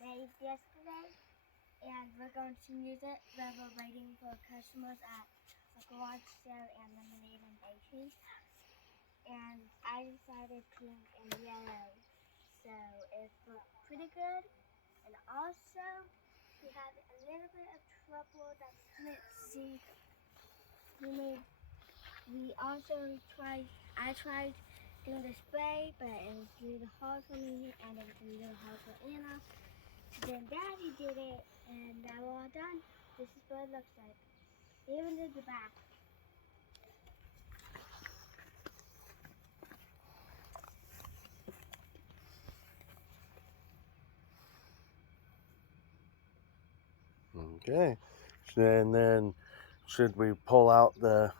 made yesterday, and we're going to use it while we're waiting for customers at the garage sale and lemonade and baking. And I decided pink and yellow, so it looks pretty good. And also, we had a little bit of trouble that let's see. I tried doing the spray, but it was really hard for me, and it was really hard for Anna. Then Daddy did it, and now we're all done. This is what it looks like. Even in the back. Okay, and then should we pull out the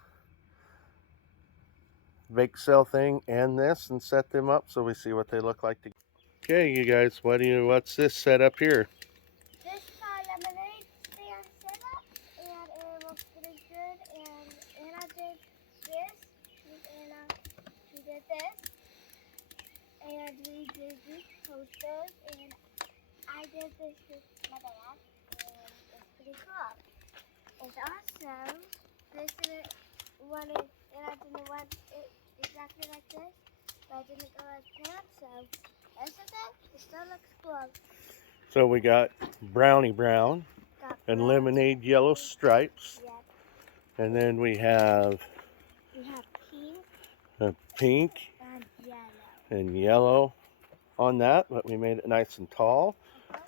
bake sale thing and this and set them up so we see what they look like? Okay, you guys, what's this set up here? This is our lemonade stand set up, and it looks pretty good. And Anna did this. She did this, and we did these posters, and I did this with my dad, and it's pretty cool. It's also, this is one, and I didn't want it exactly like this, but I didn't go like that, so that's okay. It still looks cool. So we got brownie brown and lemonade yellow stripes. Yep. And then we have pink and yellow on that, but we made it nice and tall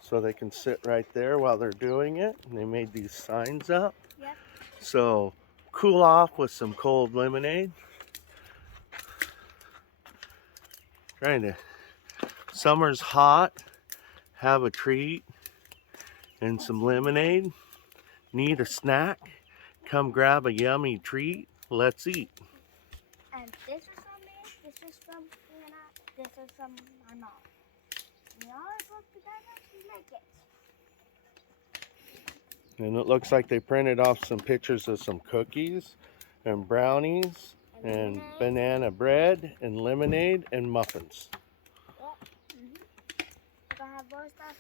so they can sit right there while they're doing it. And they made these signs up. Yep. So cool off with some cold lemonade. Summer's hot, have a treat and some lemonade. Need a snack? Come grab a yummy treat. Let's eat. And this is from me, this is from Anna, this is from my mom. We all work together to make it. And it looks like they printed off some pictures of some cookies and brownies and banana bread and lemonade and muffins. Yep. If I have more stuff,